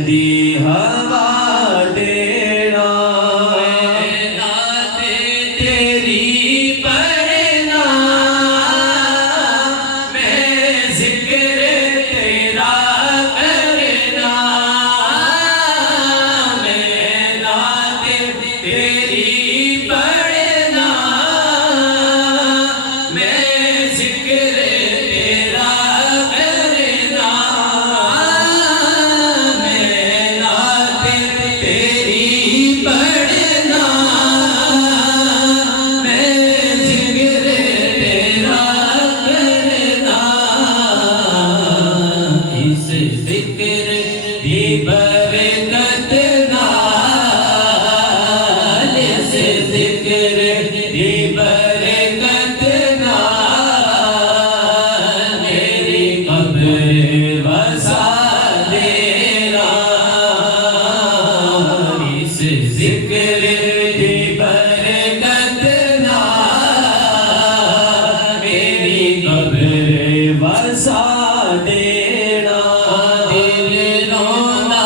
चलदी हवा देना तेरी पढ़ना मैं जिक्र तेरा करना मैं नात तेरी पढ़ना मैं जिक्र तेरा करना मैं नात तेरी पढ़ना मैं जिक्र तेरा करना इस जिक्र दी बरकत नाल इस जिक्र दी बरकत नाल मेरी कब्र वसा देना इस जिक्र दी बरकत नाल मेरी कब्र वसा देना दिल रोना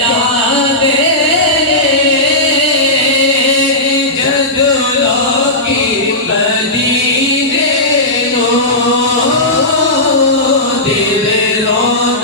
जागे जदू लोकी मदीने नो दिल रोना